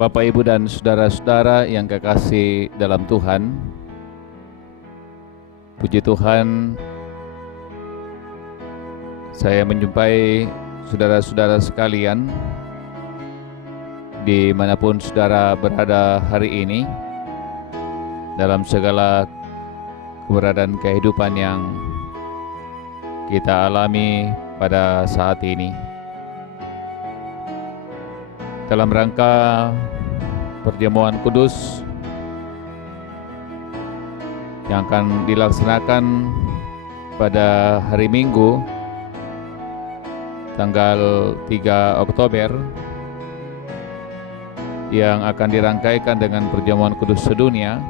Bapak, Ibu, dan saudara-saudara yang kekasih dalam Tuhan, puji Tuhan, saya menjumpai saudara-saudara sekalian dimanapun saudara berada hari ini, dalam segala keberadaan kehidupan yang kita alami pada saat ini. Dalam rangka perjamuan kudus yang akan dilaksanakan pada hari Minggu tanggal 3 Oktober yang akan dirangkaikan dengan perjamuan kudus sedunia,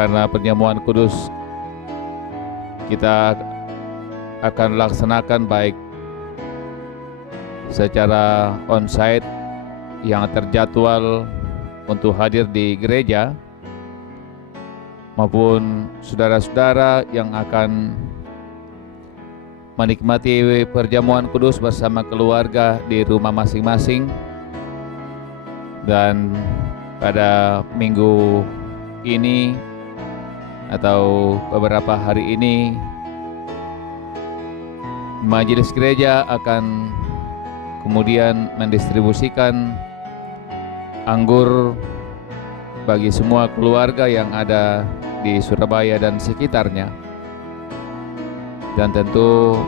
karena perjamuan kudus kita akan laksanakan baik secara onsite yang terjadwal untuk hadir di gereja, maupun saudara-saudara yang akan menikmati perjamuan kudus bersama keluarga di rumah masing-masing. Dan pada minggu ini atau beberapa hari ini, majelis gereja akan kemudian mendistribusikan anggur bagi semua keluarga yang ada di Surabaya dan sekitarnya. Dan tentu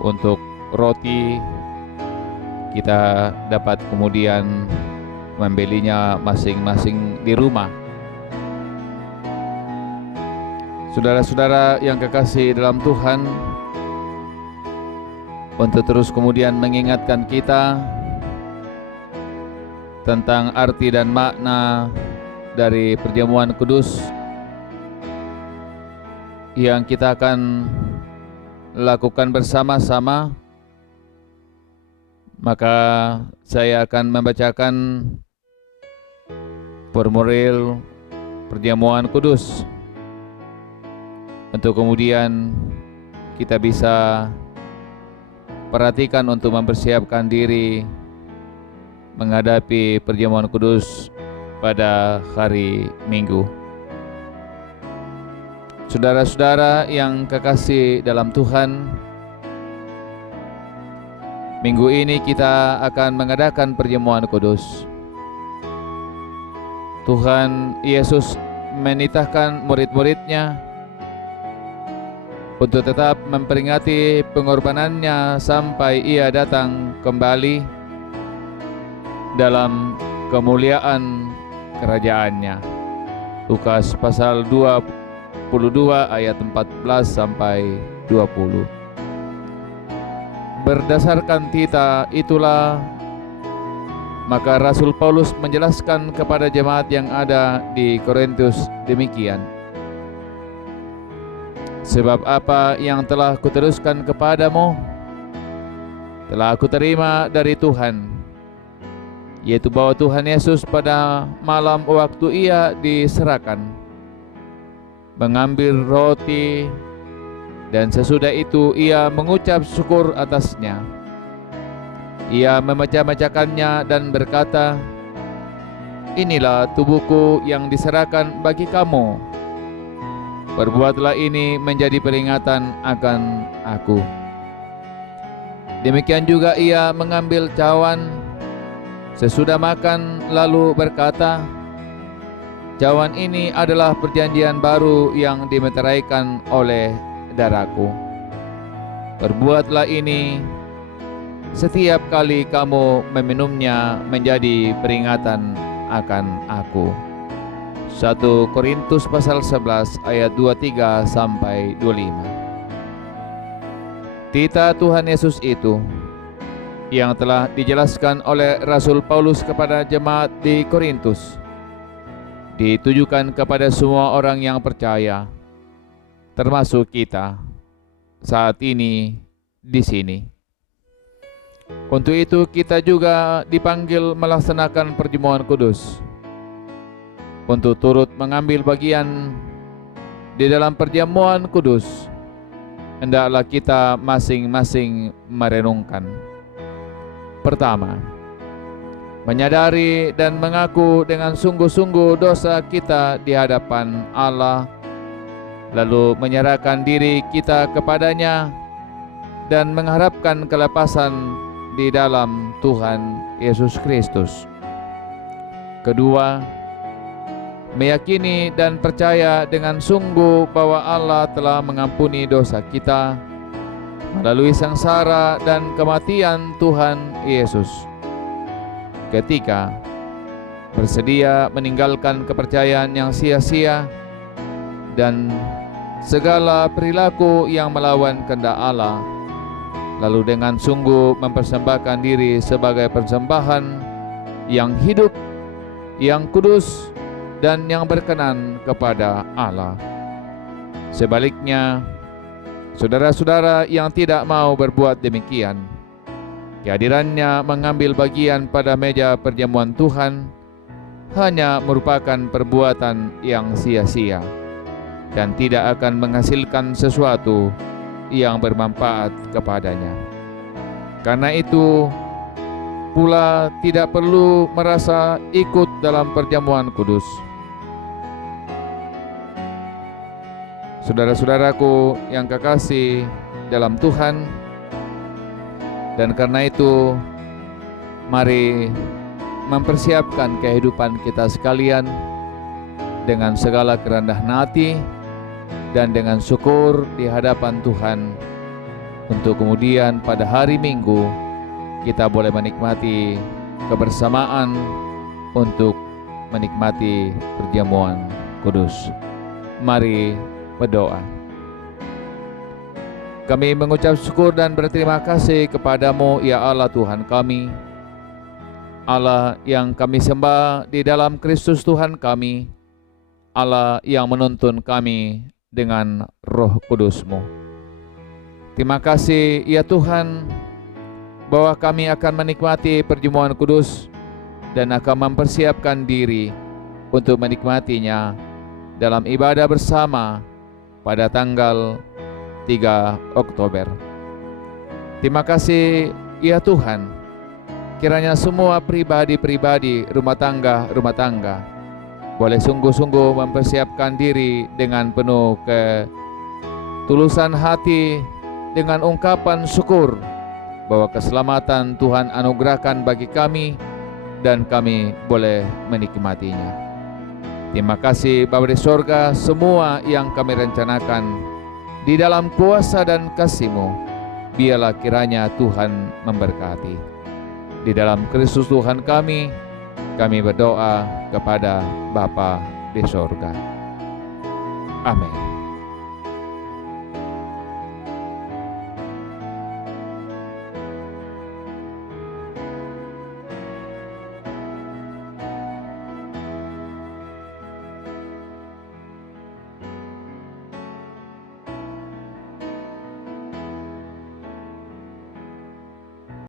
untuk roti kita dapat kemudian membelinya masing-masing di rumah. Saudara-saudara yang kekasih dalam Tuhan, untuk terus kemudian mengingatkan kita tentang arti dan makna dari perjamuan kudus yang kita akan lakukan bersama-sama, maka saya akan membacakan formulir perjamuan kudus untuk kemudian kita bisa perhatikan untuk mempersiapkan diri menghadapi perjamuan kudus pada hari Minggu. Saudara-saudara yang kekasih dalam Tuhan, minggu ini kita akan mengadakan perjamuan kudus. Tuhan Yesus menitahkan murid-muridnya untuk tetap memperingati pengorbanannya sampai ia datang kembali dalam kemuliaan kerajaannya. Lukas pasal 22 ayat 14 sampai 20. Berdasarkan titah itulah maka Rasul Paulus menjelaskan kepada jemaat yang ada di Korintus demikian: sebab apa yang telah kuteruskan kepadamu telah aku terima dari Tuhan, yaitu bahwa Tuhan Yesus pada malam waktu ia diserahkan mengambil roti, dan sesudah itu ia mengucap syukur atasnya. Ia memecah-mecahkannya dan berkata, "Inilah tubuhku yang diserahkan bagi kamu. Perbuatlah ini menjadi peringatan akan aku." Demikian juga ia mengambil cawan sesudah makan lalu berkata, "Cawan ini adalah perjanjian baru yang dimeteraikan oleh darahku. Perbuatlah ini setiap kali kamu meminumnya menjadi peringatan akan aku." 1 Korintus pasal 11 ayat 23 sampai 25. Titah Tuhan Yesus itu yang telah dijelaskan oleh Rasul Paulus kepada jemaat di Korintus ditujukan kepada semua orang yang percaya, termasuk kita saat ini di sini. Untuk itu kita juga dipanggil melaksanakan perjamuan kudus, untuk turut mengambil bagian di dalam perjamuan kudus. Hendaklah kita masing-masing merenungkan. Pertama, menyadari dan mengaku dengan sungguh-sungguh dosa kita di hadapan Allah, lalu menyerahkan diri kita kepadanya dan mengharapkan kelepasan di dalam Tuhan Yesus Kristus. Kedua, meyakini dan percaya dengan sungguh bahwa Allah telah mengampuni dosa kita melalui sengsara dan kematian Tuhan Yesus. Ketiga, bersedia meninggalkan kepercayaan yang sia-sia dan segala perilaku yang melawan kehendak Allah, lalu dengan sungguh mempersembahkan diri sebagai persembahan yang hidup, yang kudus, dan yang berkenan kepada Allah. Sebaliknya, saudara-saudara yang tidak mau berbuat demikian, kehadirannya mengambil bagian pada meja perjamuan Tuhan hanya merupakan perbuatan yang sia-sia dan tidak akan menghasilkan sesuatu yang bermanfaat kepadanya. Karena itu pula tidak perlu merasa ikut dalam perjamuan kudus. Saudara-saudaraku yang kekasih dalam Tuhan, dan karena itu mari mempersiapkan kehidupan kita sekalian dengan segala kerendahan hati dan dengan syukur di hadapan Tuhan, untuk kemudian pada hari Minggu kita boleh menikmati kebersamaan untuk menikmati perjamuan kudus. Mari berdoa. Kami mengucap syukur dan berterima kasih kepadamu, ya Allah Tuhan kami, Allah yang kami sembah di dalam Kristus Tuhan kami, Allah yang menuntun kami dengan Roh Kudus-Mu. Terima kasih ya Tuhan, bahwa kami akan menikmati perjamuan kudus dan akan mempersiapkan diri untuk menikmatinya dalam ibadah bersama pada tanggal 3 Oktober. Terima kasih ya Tuhan, kiranya semua pribadi-pribadi, rumah tangga boleh sungguh-sungguh mempersiapkan diri dengan penuh ketulusan hati, dengan ungkapan syukur bahwa keselamatan Tuhan anugerahkan bagi kami dan kami boleh menikmatinya. Terima kasih Bapa di sorga, semua yang kami rencanakan di dalam kuasa dan kasih-Mu, biarlah kiranya Tuhan memberkati. Di dalam Kristus Tuhan kami berdoa kepada Bapa di sorga. Amin.